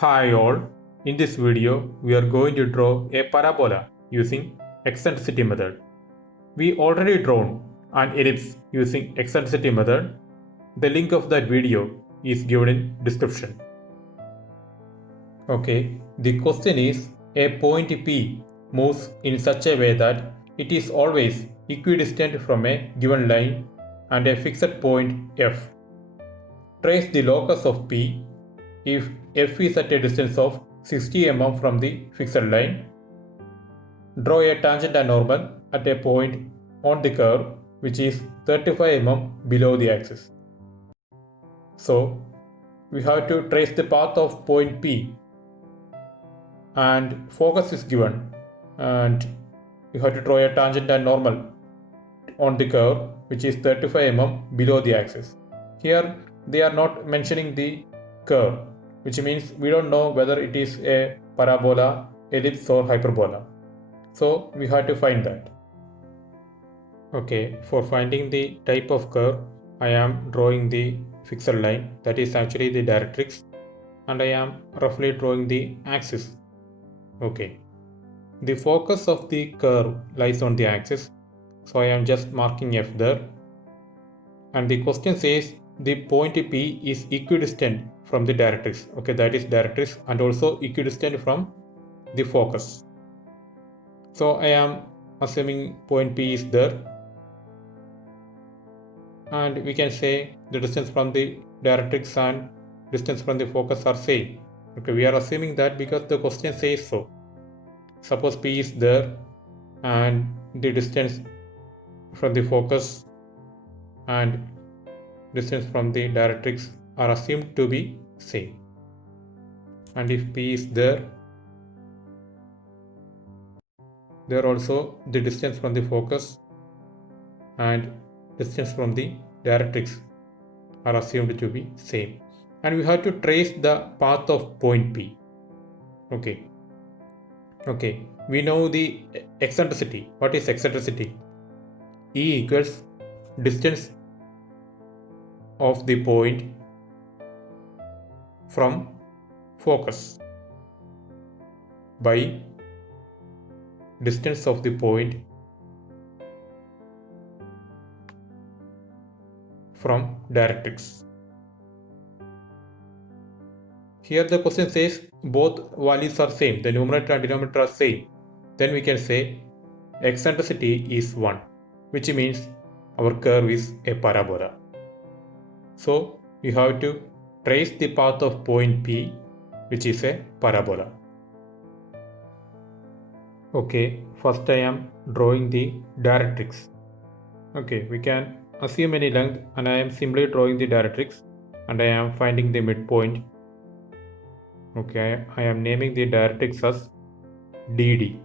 Hi all, in this video we are going to draw a parabola using eccentricity method. We already drawn an ellipse using eccentricity method. The link of that video is given in description. Okay, the question is a point P moves in such a way that it is always equidistant from a given line and a fixed point F. Trace the locus of P if F is at a distance of 60 mm from the fixed line. Draw a tangent and normal at a point on the curve which is 35 mm below the axis. So, we have to trace the path of point P and focus is given, and you have to draw a tangent and normal on the curve which is 35 mm below the axis. Here they are not mentioning the curve, which means we don't know whether it is a parabola, ellipse or hyperbola. So we have to find that. Okay, for finding the type of curve, I am drawing the fixed line, that is actually the directrix, and I am roughly drawing the axis. Okay, the focus of the curve lies on the axis, so I am just marking F there. And the question says the point P is equidistant from the directrix. Okay, that is directrix and also equidistant from the focus. So I am assuming point P is there, and we can say the distance from the directrix and distance from the focus are same. Okay, we are assuming that because the question says so. Suppose P is there and the distance from the focus and distance from the directrix are assumed to be same. And if P is there also the distance from the focus and distance from the directrix are assumed to be same. And we have to trace the path of point P. Okay, we know the eccentricity. What is eccentricity? E equals distance of the point from focus by distance of the point from directrix. Here the question says both values are same, the numerator and denominator are same. Then we can say eccentricity is 1, which means our curve is a parabola. So you have to trace the path of point P, which is a parabola. Okay, first I am drawing the directrix. Okay, we can assume any length and I am simply drawing the directrix and I am finding the midpoint. Okay, I am naming the directrix as DD.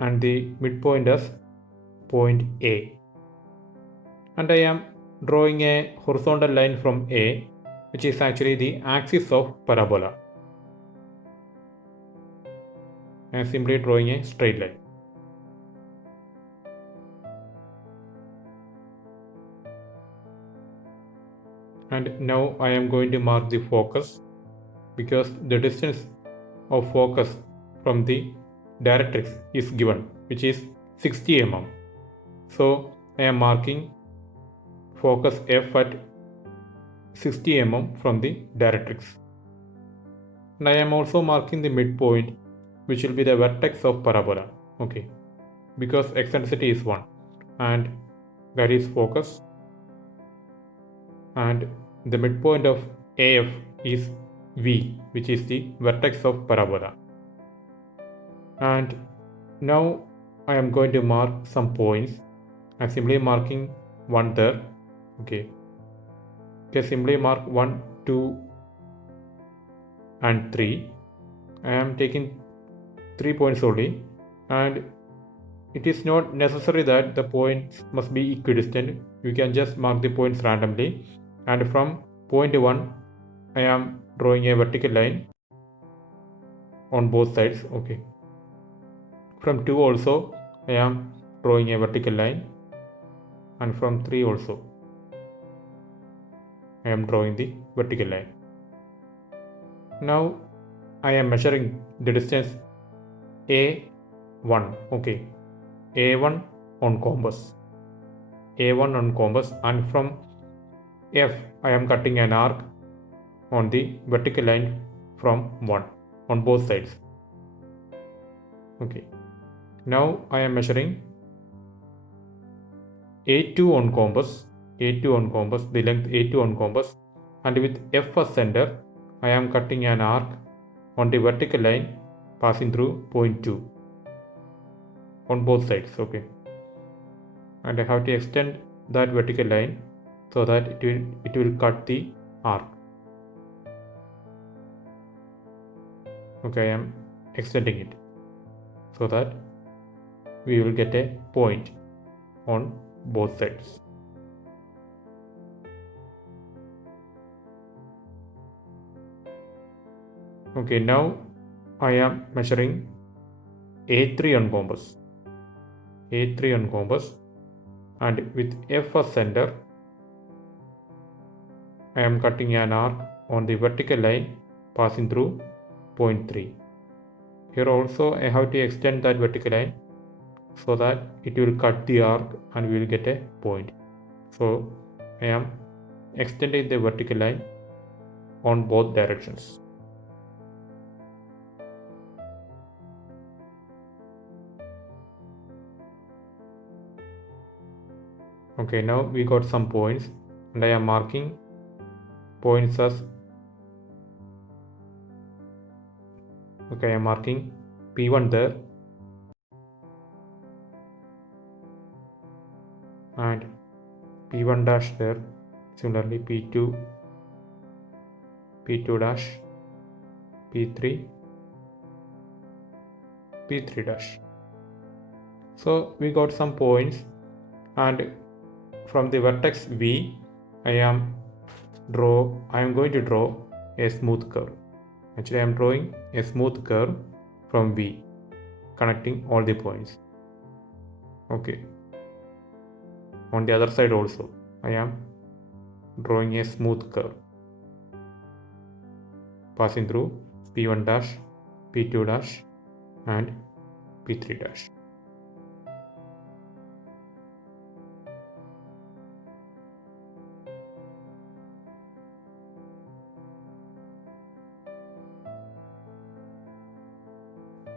And the midpoint as point A. And I am drawing a horizontal line from A, which is actually the axis of parabola. I am simply drawing a straight line. And now I am going to mark the focus, because the distance of focus from the directrix is given, which is 60 mm. So I am marking focus F at 60 mm from the directrix. And I am also marking the midpoint, which will be the vertex of parabola. Okay, because eccentricity is 1 and that is focus, and the midpoint of AF is V, which is the vertex of parabola. And now I am going to mark some points. I am simply marking 1 there. Okay, simply mark 1, 2 and 3. I am taking 3 points only, and it is not necessary that the points must be equidistant. You can just mark the points randomly, and from point 1 I am drawing a vertical line on both sides. Okay, from 2 also I am drawing a vertical line, and from 3 also. I am drawing the vertical line. Now I am measuring the distance A1, okay, A1 on compass, A1 on compass, and from F I am cutting an arc on the vertical line from 1 on both sides. Okay, now I am measuring A2 on compass, A2 on compass, the length A2 on compass, and with F as center I am cutting an arc on the vertical line passing through point 2 on both sides. Okay, and I have to extend that vertical line so that it will cut the arc. Okay, I am extending it so that we will get a point on both sides. Okay, now I am measuring A3 on compass, A3 on compass, and with F as center I am cutting an arc on the vertical line passing through point 3. Here also I have to extend that vertical line so that it will cut the arc and we will get a point. So I am extending the vertical line on both directions. Okay, now we got some points and I am marking points as, okay, I am marking P1 there and P1 dash there, similarly P2, P2 dash, P3, P3 dash. So we got some points, and from the vertex V I am going to draw a smooth curve. Actually I am drawing a smooth curve from V connecting all the points. Okay, on the other side also I am drawing a smooth curve passing through P1 dash, P2 dash and P3 dash.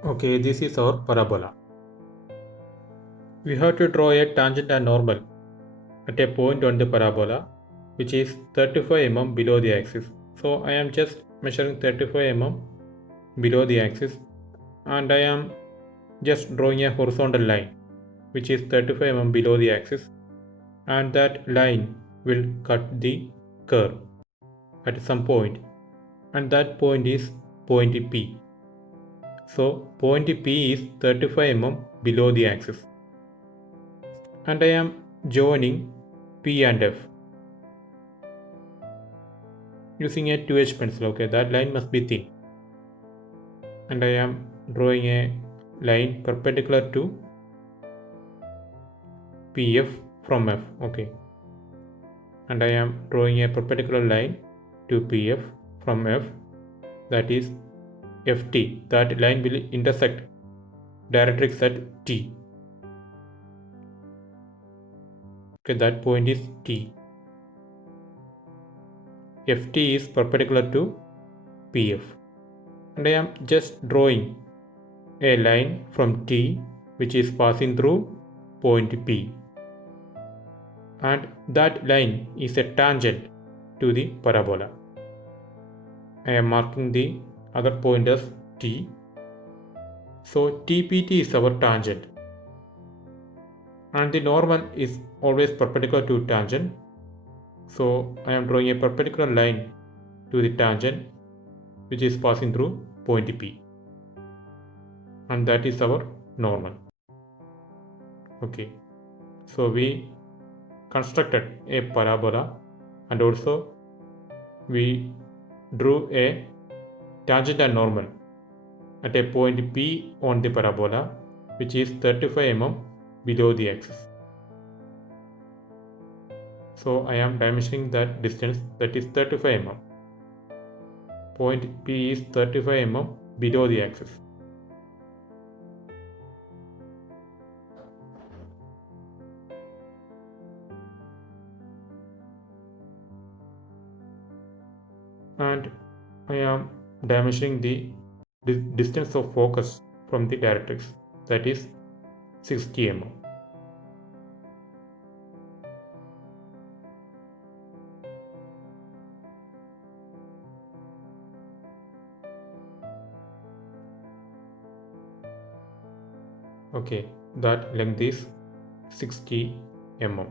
Okay, this is our parabola. We have to draw a tangent and normal at a point on the parabola which is 35 mm below the axis. So I am just measuring 35 mm below the axis and I am just drawing a horizontal line which is 35 mm below the axis, and that line will cut the curve at some point, and that point is point P. So point P is 35 mm below the axis, and I am joining P and F using a 2H pencil. Okay, that line must be thin, and I am drawing a line perpendicular to PF from F. Okay, and I am drawing a perpendicular line to PF from F, that is FT. That line will intersect directrix at T. Okay, that point is T. FT is perpendicular to PF, and I am just drawing a line from T which is passing through point P, and that line is a tangent to the parabola. I am marking the other point as T. So TPT is our tangent, and the normal is always perpendicular to tangent. So I am drawing a perpendicular line to the tangent which is passing through point P, and that is our normal. Okay, so we constructed a parabola and also we drew a tangent and normal at a point P on the parabola which is 35 mm below the axis. So I am dimensioning that distance, that is 35 mm. Point P is 35 mm below the axis. And I am dimensioning the distance of focus from the directrix, that is 60 mm. Okay, that length is 60 mm.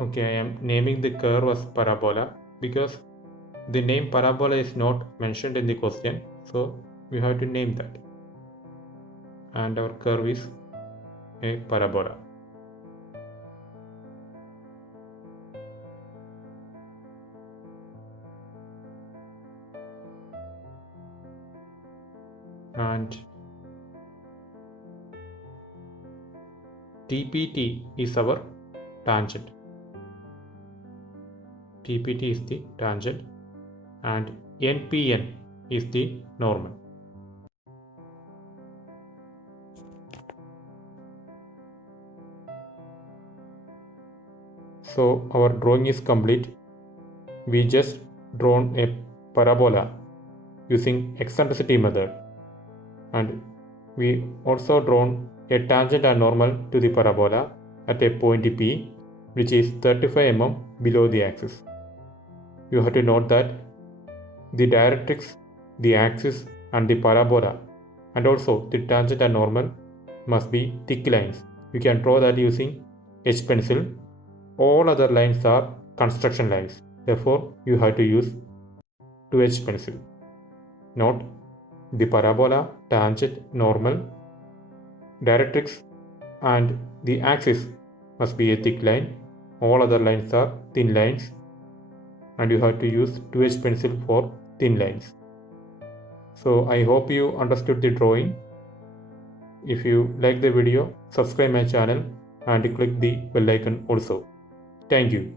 Okay, I am naming the curve as parabola because the name parabola is not mentioned in the question, so we have to name that. And our curve is a parabola. And TPT is our tangent. TPT is the tangent and NPN is the normal. So our drawing is complete. We just drawn a parabola using eccentricity method, and we also drawn a tangent and normal to the parabola at a point P, which is 35 mm below the axis. You have to note that the directrix, the axis and the parabola and also the tangent and normal must be thick lines. You can draw that using H pencil. All other lines are construction lines. Therefore, you have to use 2H pencil. Note, the parabola, tangent, normal, directrix and the axis must be a thick line. All other lines are thin lines, and you have to use 2H pencil for thin lines. So I hope you understood the drawing. If you like the video, subscribe my channel and click the bell icon also. Thank you.